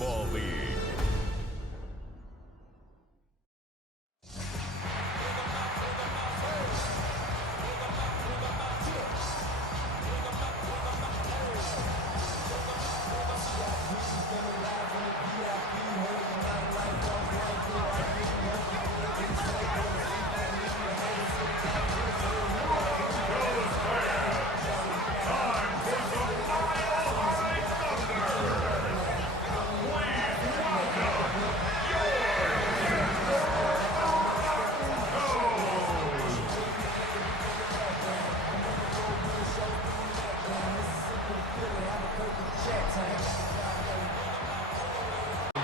Football League.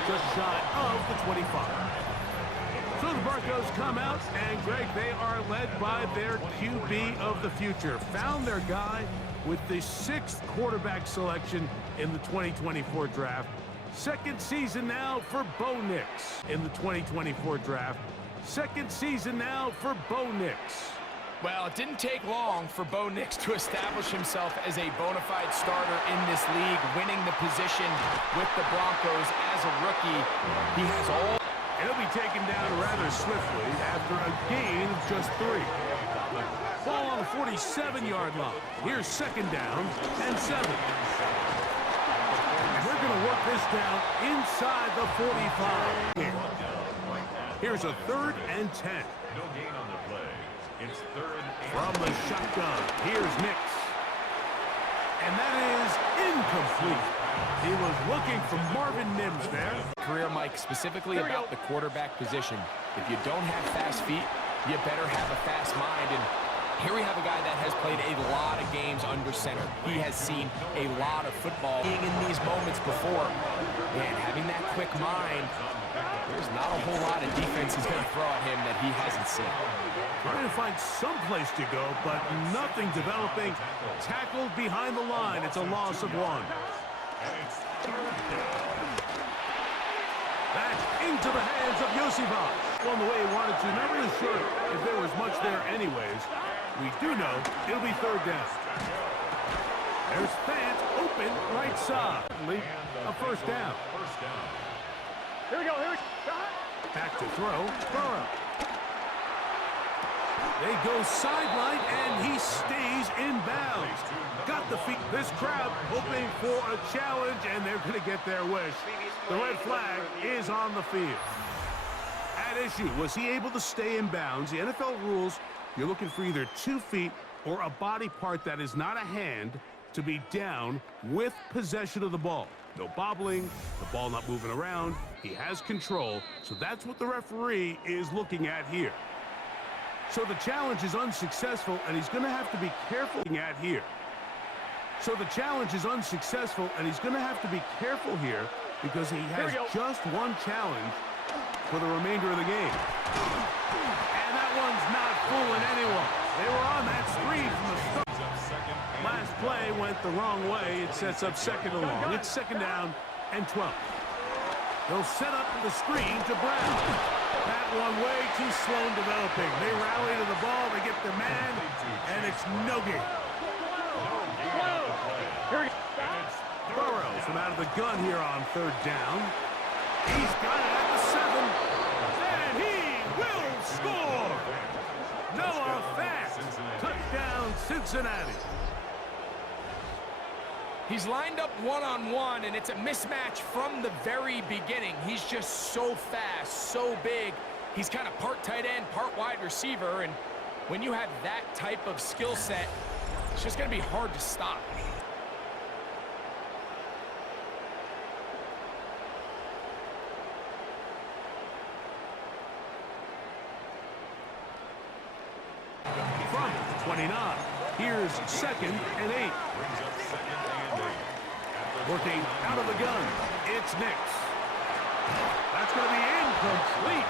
Just shy of the 25. So the Broncos come out, and Greg, they are led by their QB of the future. Found their guy with the 6th quarterback selection in the 2024 draft. Second season now for Bo Nix in the 2024 draft. Second season now for Bo Nix. Well, it didn't take long for Bo Nix to establish himself as a bona fide starter in this league, winning the position with the Broncos as a rookie. He has all... And he'll be taken down rather swiftly after a gain of just 3. Ball on the 47-yard line. Here's second down and 7. And they're going to work this down inside the 45. Here's a 3rd and 10. No gain on the play. It's 3rd and from the shotgun. Here's Nix. And that is incomplete. He was looking for Marvin Mims there. Career, Mike, specifically about the quarterback position. If you don't have fast feet, you better have a fast mind. And here we have a guy that has played a lot of games under center. He has seen a lot of football being in these moments before. And having that quick mind, there's not a whole lot of defense he's going to throw at him that he hasn't seen. Trying to find some place to go, but nothing developing. Tackled behind the line. It's a loss of 1. That's into the hands of Yosivas. Going the way he wanted to. Not really sure if there was much there anyways. We do know it'll be 3rd down. There's Fant open right side. A 1st down. Here we go. Back to throw. Burrow. They go sideline, and he stays in bounds. Got the feet. This crowd hoping for a challenge, and they're going to get their wish. The red flag is on the field. At issue, was he able to stay in bounds? The NFL rules, you're looking for either 2 feet or a body part that is not a hand to be down with possession of the ball. No bobbling, the ball not moving around. He has control, so that's what the referee is looking at here. So the challenge is unsuccessful, and he's going to have to be careful at here. So the challenge is unsuccessful, and he's going to have to be careful here because he has just 1 challenge for the remainder of the game. And that one's not fooling anyone. They were on that screen from the start. Last play went the wrong way. It sets up 2nd and long. It's 2nd down and 12. They'll set up the screen to Brown. That one way too slow in developing. They rally to the ball, they get the man, and it's no gain. Burrow from out of the gun here on 3rd down. He's got it at the 7, and he will score. Noah Fant, touchdown Cincinnati. He's lined up one-on-one, and it's a mismatch from the very beginning. He's just so fast, so big. He's kind of part tight end, part wide receiver, and when you have that type of skill set, it's just going to be hard to stop. From 29, here's 2nd and 8. Working out of the gun, it's Nix. That's going to be incomplete.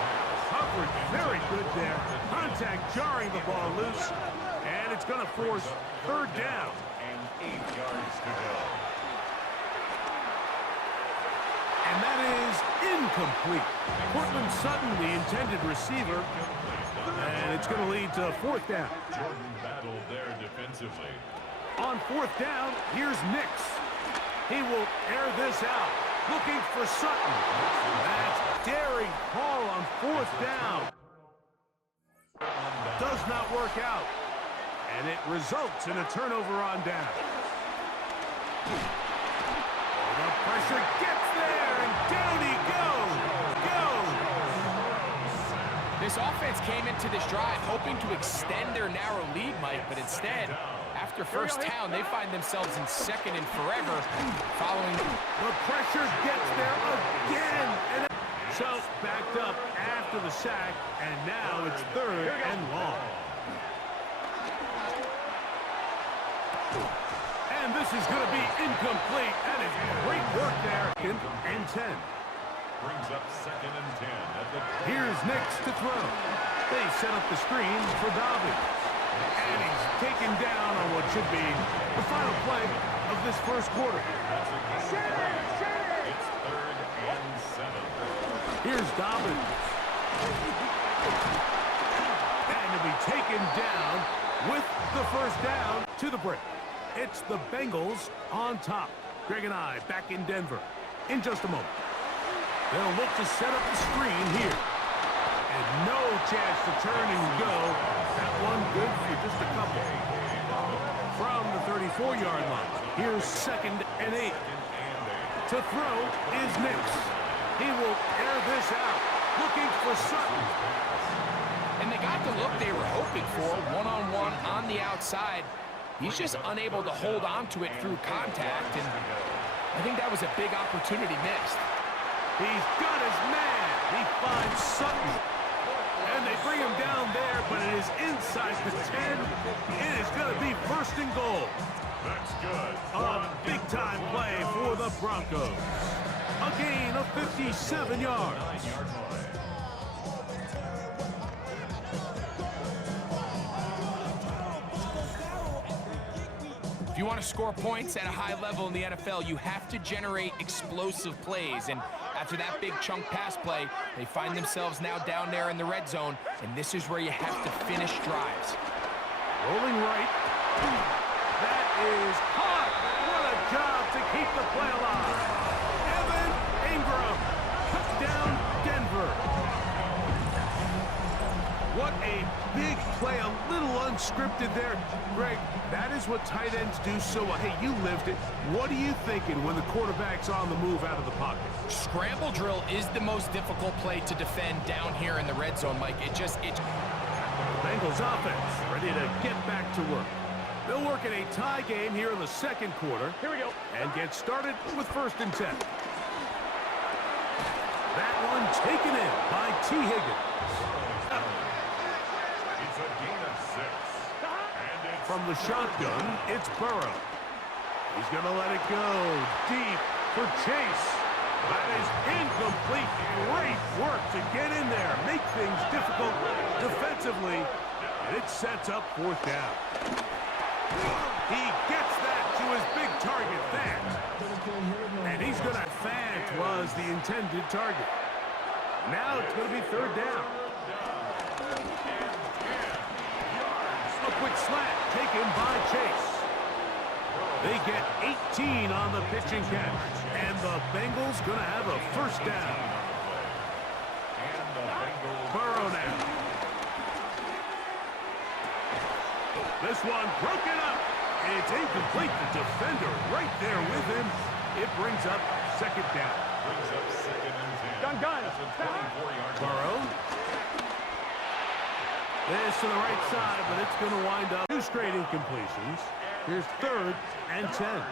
Coverage very good there. Contact jarring the ball loose, and it's going to force 3rd down. and 8 yards to go. And that is incomplete. Cortland Sutton, the intended receiver, and it's going to lead to 4th down. Jordan battled there defensively. On 4th down, here's Nix. He will air this out. looking for Sutton. That's daring call on 4th down. Does not work out. And it results in a turnover on down. The pressure gets there, and down he goes. This offense came into this drive hoping to extend their narrow lead, Mike, but instead, after first down, they find themselves in 2nd and forever following. The pressure gets there again. And so backed up after the sack, and now it's 3rd and long. And this is going to be incomplete. That is great work there. And 10. Brings up 2nd and 10 at the 20. Here's Nix to throw. They set up the screen for Dobbins. And he's taken down on what should be the final play of this first quarter. It's 3rd and 7. Here's Dobbins. And to be taken down with the first down to the break. It's the Bengals on top. Greg and I back in Denver in just a moment. They'll look to set up the screen here. And no chance to turn and go. That one good for just a couple. From the 34-yard line. Here's 2nd and 8. To throw is Nix. He will air this out. Looking for Sutton. And they got the look they were hoping for, one-on-one on the outside. He's just unable to hold on to it through contact, and I think that was a big opportunity missed. He's got his man. He finds Sutton. And they bring him down there, but it is inside the 10. It is going to be 1st and goal. That's good. A big-time play for the Broncos. A gain of 57 yards. 9-yard line. If you want to score points at a high level in the NFL, you have to generate explosive plays. And after that big chunk pass play, they find themselves now down there in the red zone, and this is where you have to finish drives. Rolling right. That is caught. What a job to keep the play alive. Evan Ingram. Touchdown, Denver. What a big play. A little unscripted there. Greg, that is what tight ends do so well. Hey, you lived it. What are you thinking when the quarterback's on the move out of the pocket? Scramble drill is the most difficult play to defend down here in the red zone, Mike. The Bengals offense ready to get back to work. They'll work in a tie game here in the 2nd quarter. Here we go. And get started with 1st and 10. That one taken in by T. Higgins. It's a gain of 6. And it's From the shotgun, it's Burrow. He's going to let it go deep for Chase. That is incomplete. Great work to get in there, make things difficult defensively, and it sets up 4th down. He gets that to his big target, Fant. And he's going to, Fant was the intended target. Now it's going to be 3rd down. A quick slant taken by Chase. They get 18 on the pitch and catch. And the Bengals going to have a 1st down. Burrow now. This one broken up. It's incomplete. The defender right there with him. It brings up 2nd down. brings up 2nd and 10. Gun. That's a 24-yard Burrow. This to the right side, but it's going to wind up 2 straight incompletions. Here's 3rd and 10.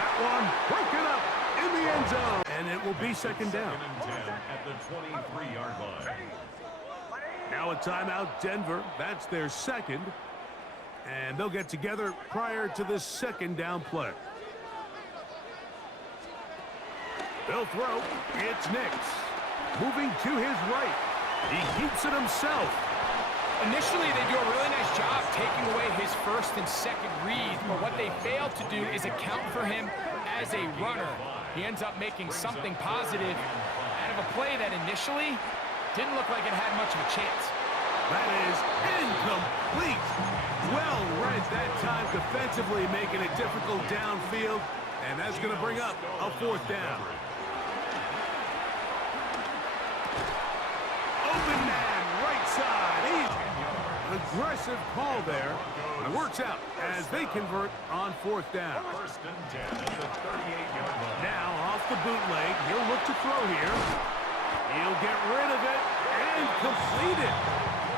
That one broken up in the end zone. And it will be 2nd down. 2nd and 10 at the 23-yard line. Now a timeout, Denver. That's their 2nd. And they'll get together prior to this 2nd down play. They'll throw. It's Nix. Moving to his right. He keeps it himself. Initially, they do a really nice job taking away his 1st and 2nd reads, but what they fail to do is account for him as a runner. He ends up making something positive out of a play that initially didn't look like it had much of a chance. That is incomplete. Well read that time defensively, making it difficult downfield. And that's going to bring up a 4th down. Open man, right side. An aggressive call there. It works out as they convert on 4th down. 1st and 10 at the 38-yard line. Now off the bootleg. He'll look to throw here. He'll get rid of it and complete it.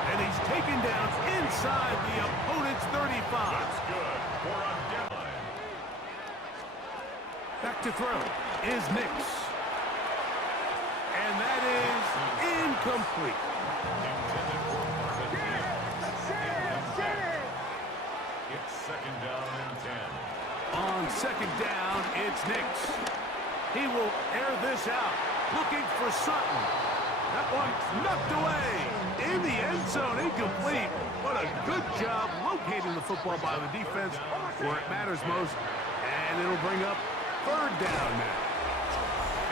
And he's taken down inside the opponent's 35. That's good for a deadline. Back to throw is Nix. And that is incomplete. Intended for Marvin. It's 2nd down and 10. On 2nd down, it's Nix. He will air this out, looking for Sutton. That one knocked away in the end zone, incomplete. What a good job locating the football by the defense where it matters most. And it'll bring up 3rd down now.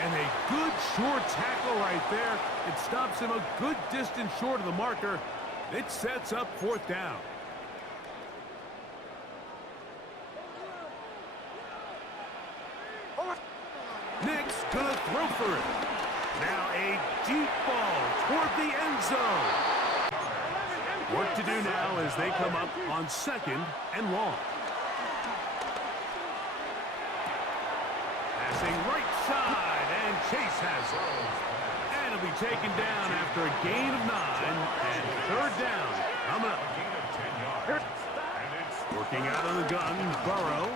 And a good short tackle right there. It stops him a good distance short of the marker. It sets up 4th down. Nick's gonna throw for it. Now a deep ball toward the end zone. Work to do now as they come up on 2nd and long. Passing right side, and Chase has it. And it'll be taken down after a gain of 9 and 3rd down. Coming up. A gain of 10 yards. And it's Working out of the gun, Burrow.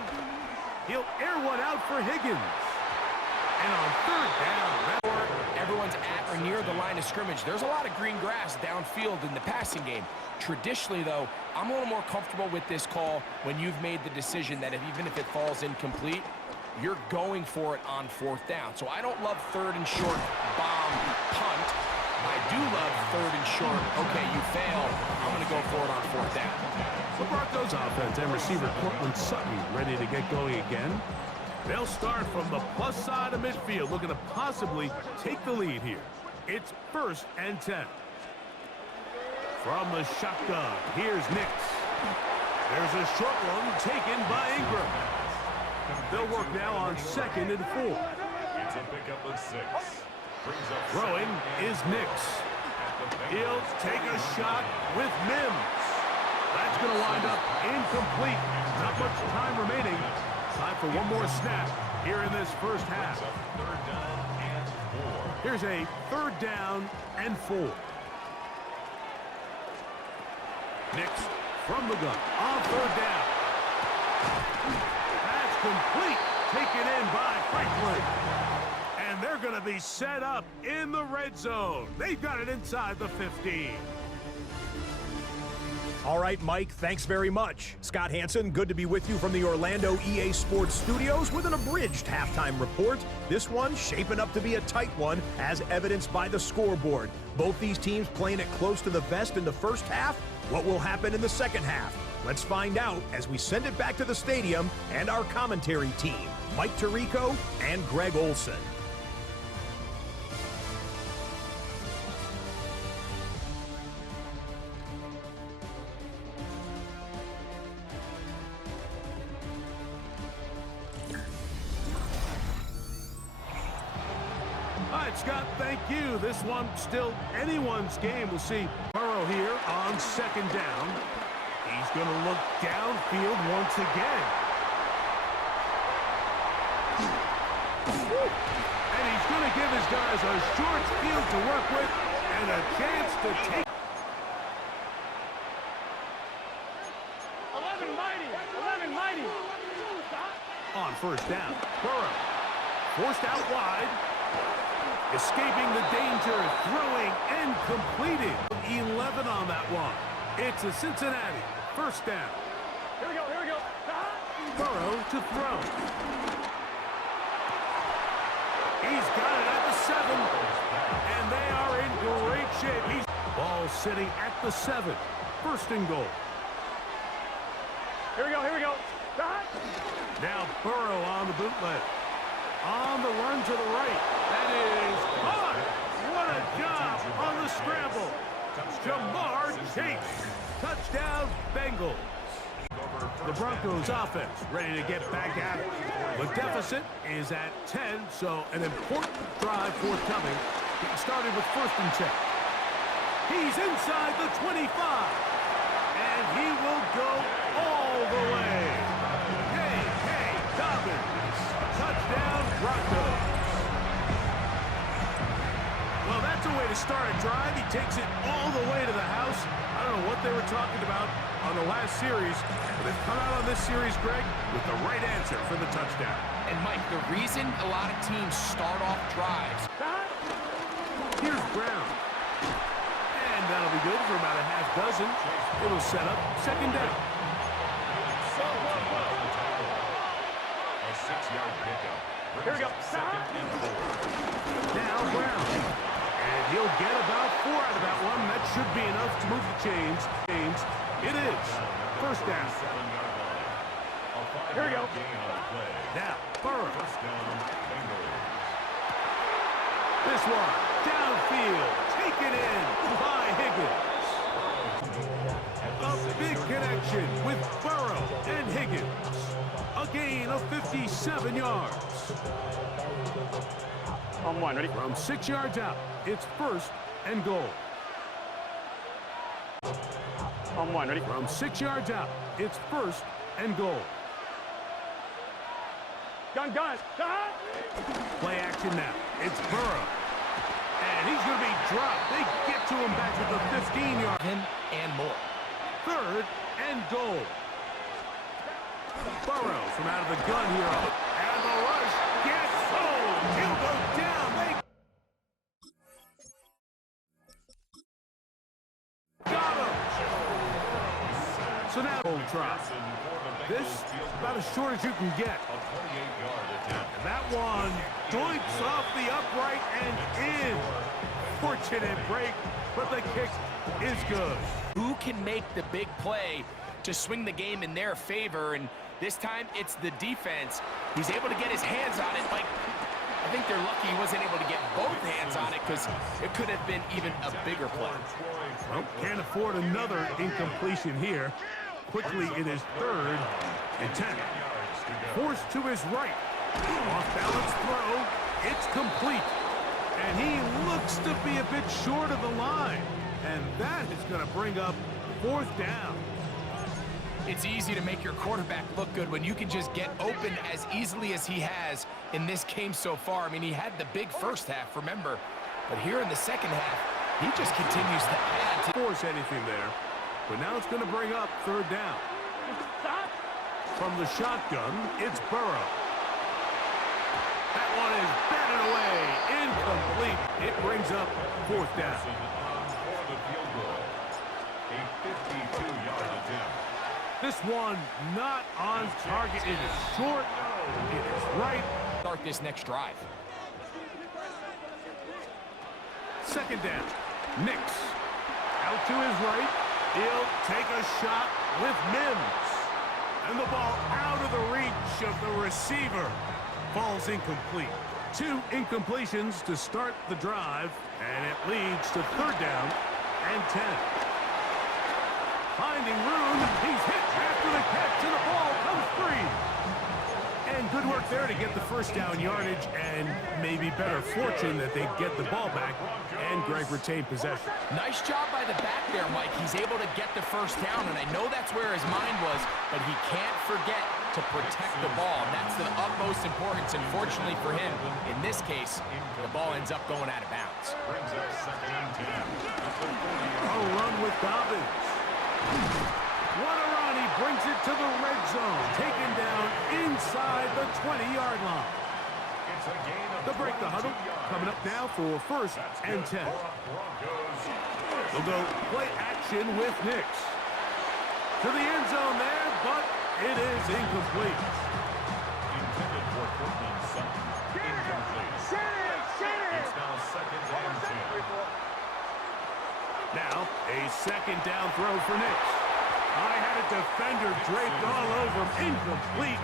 He'll air one out for Higgins. And on 3rd down, Everyone's at or near the line of scrimmage. There's a lot of green grass downfield in the passing game. Traditionally, though, I'm a little more comfortable with this call when you've made the decision that even if it falls incomplete, you're going for it on 4th down. So I don't love 3rd and short bomb punt. I do love 3rd and short. Okay, you fail. I'm going to go for it on 4th down. the Broncos offense and receiver Cortland Sutton ready to get going again. They'll start from the plus side of midfield, looking to possibly take the lead here. It's 1st and 10. From the shotgun, here's Nix. There's a short one taken by Ingram. They'll work now on 2nd and 4. It's a pickup of 6. Throwing is Nix. He'll take a shot with Mims. That's going to wind up incomplete. Not much time remaining. Time for one more snap here in this first half. Here's a 3rd down and 4. Nix from the gun on 3rd down. That's complete. Taken in by Franklin. And they're going to be set up in the red zone. They've got it inside the 15. All right, Mike, thanks very much. Scott Hansen, good to be with you from the Orlando EA Sports Studios with an abridged halftime report. This one shaping up to be a tight one, as evidenced by the scoreboard. Both these teams playing it close to the vest in the first half. What will happen in the second half? Let's find out as we send it back to the stadium and our commentary team, Mike Tirico and Greg Olson. All right, Scott, thank you. This one still anyone's game. We'll see Burrow here on 2nd down. He's going to look downfield once again. And he's going to give his guys a short field to work with and a chance to take. 11 mighty. On 1st down, Burrow forced out wide. Escaping the danger, throwing and completing. 11 on that one. It's a Cincinnati 1st down. Here we go. Burrow to throw. He's got it at the 7. And they are in great shape. Ball sitting at the 7. 1st and goal. Here we go. Now Burrow on the bootleg. On the run to the right. That is caught. What a job on the scramble. Jamar Chase. Touchdown, Bengals. The Broncos offense ready to get back at it. The deficit is at 10, so an important drive forthcoming. Getting started with 1st and 10. He's inside the 25, and he will go all the way. Dobbins, touchdown, Broncos. Well, that's a way to start a drive. He takes it all the way to the house. I don't know what they were talking about on the last series, but they've come out on this series, Greg, with the right answer for the touchdown. And, Mike, the reason a lot of teams start off drives. Here's Brown. And that'll be good for about a half dozen. It'll set up 2nd down. A 6-yard pickup. Here we go. Now Brown. And he'll get about 4 out of that one. That should be enough to move the chains. It is 1st down. Here we go. Now, Burrow. This one, downfield, taken in by Higgins. A big connection with Burrow and Higgins. A gain of 57 yards. On 1, ready? From 6 yards out, it's 1st and goal. On 1, ready? From 6 yards out, it's 1st and goal. Gun. Play action now. It's Burrow. And he's going to be dropped. They get to him back at the 15-yard. Him and more. 3rd and goal. Burrow from out of the gun here. And the rush gets home. He'll go down. They got him. So now goal try. This about as short as you can get. And that one doinks off the upright and in. Fortunate break, but the kick is good. Who can make the big play to swing the game in their favor? And this time, it's the defense. He's able to get his hands on it. Like, I think they're lucky he wasn't able to get both hands on it because it could have been even a bigger play. Well, can't afford another incompletion here. Quickly, it is 3rd and 10. Forced to his right. Off-balance throw. It's complete. And he looks to be a bit short of the line. And that is going to bring up 4th down. It's easy to make your quarterback look good when you can just get open as easily as he has in this game so far. I mean, he had the big first half, remember. But here in the second half, he just continues to add to force anything there. But now it's going to bring up 3rd down. From the shotgun, it's Burrow. That one is batted away. Incomplete. It brings up 4th down. A 52-yard attempt. This one not on target. It is short. It is right. start this next drive. 2nd down. Nix. Out to his right. He'll take a shot with Mims. And the ball out of the reach of the receiver. Falls incomplete. 2 incompletions to start the drive. And it leads to 3rd down and 10. Finding room. He's hit after the catch, and the ball comes free. And good work there to get the 1st down yardage, and maybe better fortune that they get the ball back, and Greg retained possession. Nice job by the back there, Mike. He's able to get the 1st down, and I know that's where his mind was, but he can't forget to protect the ball. That's the utmost importance, and fortunately for him, in this case, the ball ends up going out of bounds. Brings up 2nd and 10. A run with Dobbins. What a run. He brings it to the red zone. Taken down inside the 20-yard line. It's a gain of The break the huddle. Coming up now for 1st and 10. They'll go play action with Nix. To the end zone there, but it is incomplete. Intended for Cortland Sutton. Incomplete. It's now 2nd and 10. Now, a 2nd down throw for Nix. I had a defender draped all over him. Incomplete.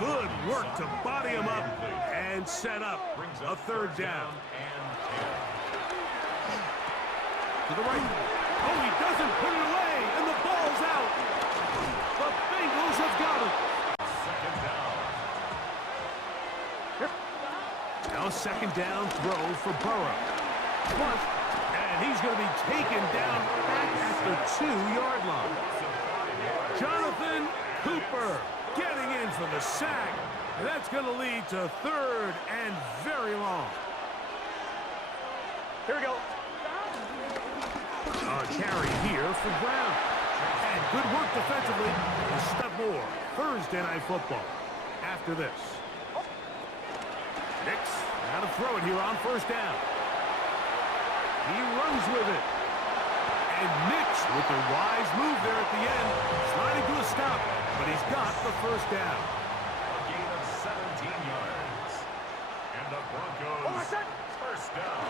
Good work to body him up and set up a 3rd down. And 10. To the right. doesn't put it away, and the ball's out. The Bengals have got it. Second down. Now a second down throw for Burrow. Flushed, and he's going to be taken down back at the 2-yard line. Jonathan Cooper getting in for the sack. And that's going to lead to 3rd and very long. Here we go. A carry here for Brown. And good work defensively. A step more. Thursday Night Football. After this. Nix, now to throw it here on 1st down. He runs with it. And Nix with a wise move there at the end. Sliding to a stop, but he's got the 1st down. A gain of 17 yards. And the Broncos, 1st down.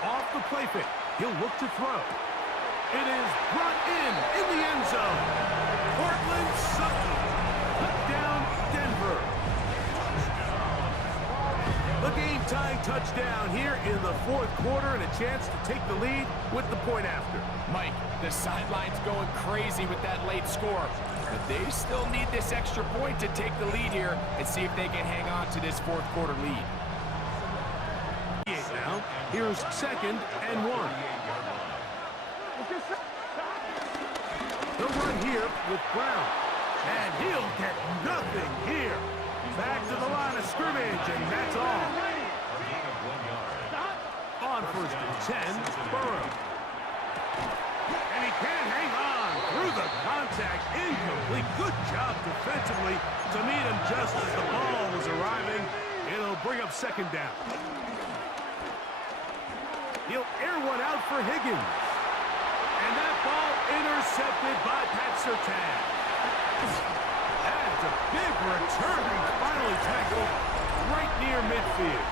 Off the play fake. He'll look to throw. It is brought in the end zone. Cortland Sutton. Touchdown, Denver. The game-tying touchdown here in the 4th quarter and a chance to take the lead with the point after. Mike, the sideline's going crazy with that late score, but they still need this extra point to take the lead here and see if they can hang on to this 4th quarter lead. Now, here's 2nd and 1. The run here with Brown. And he'll get nothing here. Back to the line of scrimmage, and that's all. On 1st and 10, Burrow. And he can't hang on through the contact. Incomplete. Good job defensively to meet him just as the ball was arriving. It'll bring up 2nd down. He'll air one out for Higgins. And that ball intercepted by Pat Surtain. That's a big return. He finally tackled right near midfield.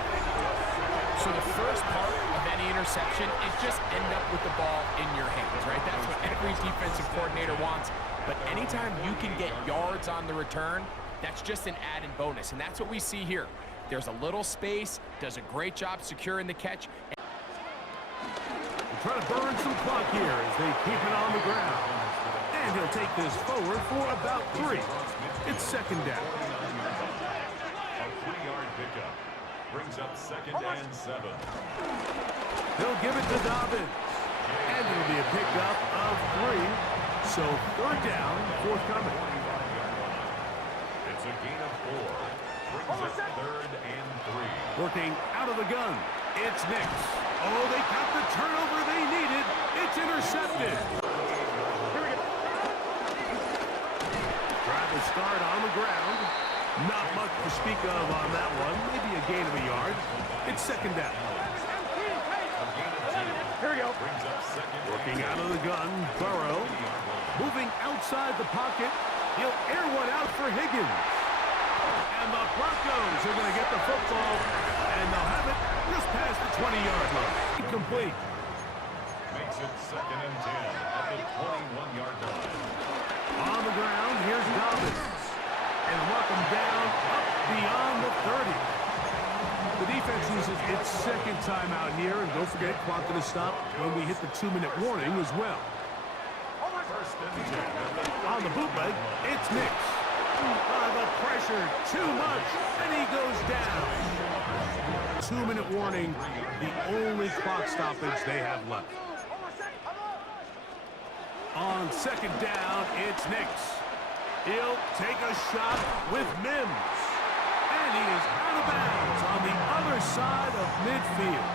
So the first part of any interception is just end up with the ball in your hands, right? That's what every defensive coordinator wants. But anytime you can get yards on the return, that's just an added bonus. And that's what we see here. There's a little space, does a great job securing the catch. Try to burn some clock here as they keep it on the ground. And he'll take this forward for about 3. It's 2nd down. A 3-yard pickup. Brings up 2nd and 7. They'll give it to Dobbins. And it'll be a pickup of 3. So 3rd down, forthcoming. It's a gain of 4. Brings up 3rd and 3. Working out of the gun. It's Nix. Oh, they got the turnover they needed. It's intercepted. Drive will start on the ground. Not much to speak of on that one. Maybe a gain of a yard. It's 2nd down. Here we go. Brings up 2nd. Working out of the gun, Burrow. Moving outside the pocket. He'll air one out for Higgins. And the Broncos are going to get the football. And they'll have it just past the 20-yard line. Incomplete. Makes it 2nd and 10 at the 21-yard line. On the ground, here's Dobbins. And welcome down up beyond the 30. The defense uses its 2nd timeout here. And don't forget, clock to stop when we hit the 2-minute warning as well. 1st and 10. On the bootleg, it's Nix. The pressure, too much, and he goes down. 2-minute warning, the only clock stoppage they have left. On 2nd down, it's Nix. He'll take a shot with Mims. And he is out of bounds on the other side of midfield.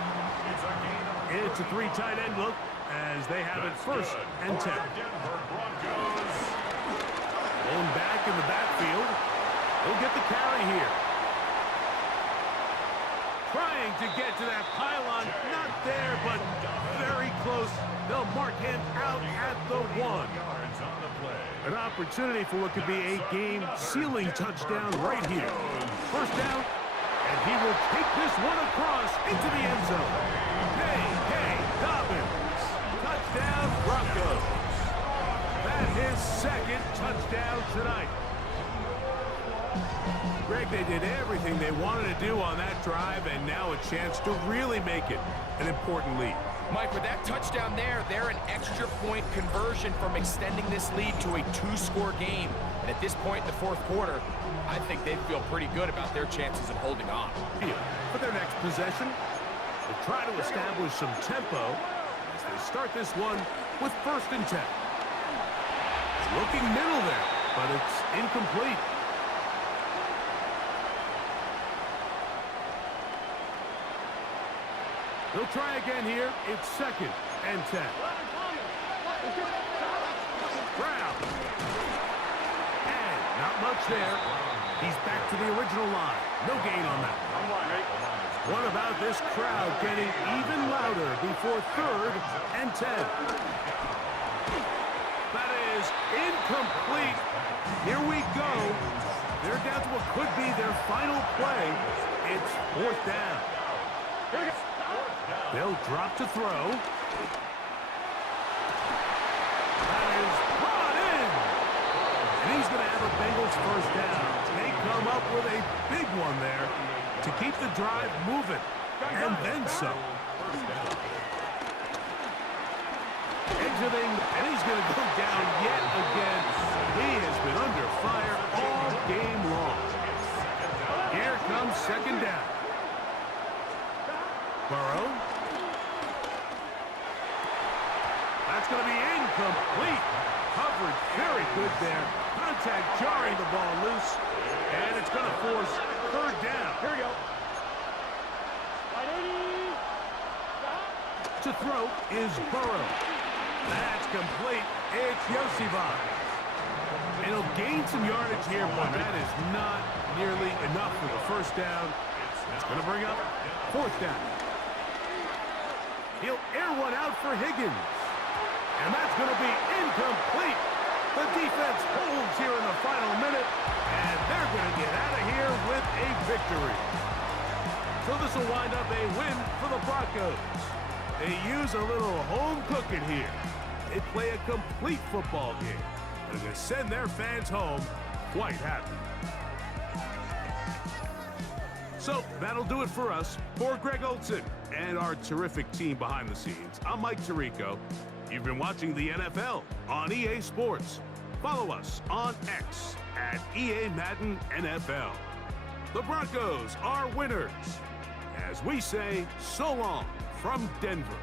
It's a 3 tight end look as they have it 1st and 10. Going back in the backfield. He'll get the carry here. Trying to get to that pylon. Not there, but very close. They'll mark him out at the 1. An opportunity for what could be a game-sealing touchdown right here. 1st down, and he will take this one across into the end zone. Hey, Dobbins. Touchdown, Broncos. That his 2nd touchdown tonight. Greg, they did everything they wanted to do on that drive, and now a chance to really make it an important lead. Mike, with that touchdown there, they're an extra point conversion from extending this lead to a 2-score game. And at this point in the fourth quarter, I think they feel pretty good about their chances of holding on. For their next possession, they try to establish some tempo as they start this one with 1st and 10. Looking middle there, but it's incomplete. They'll try again here. It's 2nd and 10. Brown. And not much there. He's back to the original line. No gain on that. What about this crowd getting even louder before 3rd and 10? That is incomplete. Here we go. They're down to what could be their final play. It's 4th down. They'll drop to throw. That is brought in. And he's going to have a Bengals 1st down. They come up with a big one there to keep the drive moving. And then some. Exiting, and he's going to go down yet again. He has been under fire all game long. Here comes 2nd down. Burrow. That's going to be incomplete. Coverage very good there. Contact jarring the ball loose. And it's going to force 3rd down. Here we go. To throw is Burrow. That's complete. It's Yosivon. It'll gain some yardage here, but that is not nearly enough for the 1st down. It's going to bring up 4th down. He'll air one out for Higgins. And that's going to be incomplete. The defense holds here in the final minute, and they're going to get out of here with a victory. So this will wind up a win for the Broncos. They use a little home cooking here. They play a complete football game, and they send their fans home quite happy. So that'll do it for us. For Greg Olson and our terrific team behind the scenes, I'm Mike Tirico. You've been watching the NFL on EA Sports. Follow us on X at EA Madden NFL. The Broncos are winners. As we say, so long from Denver.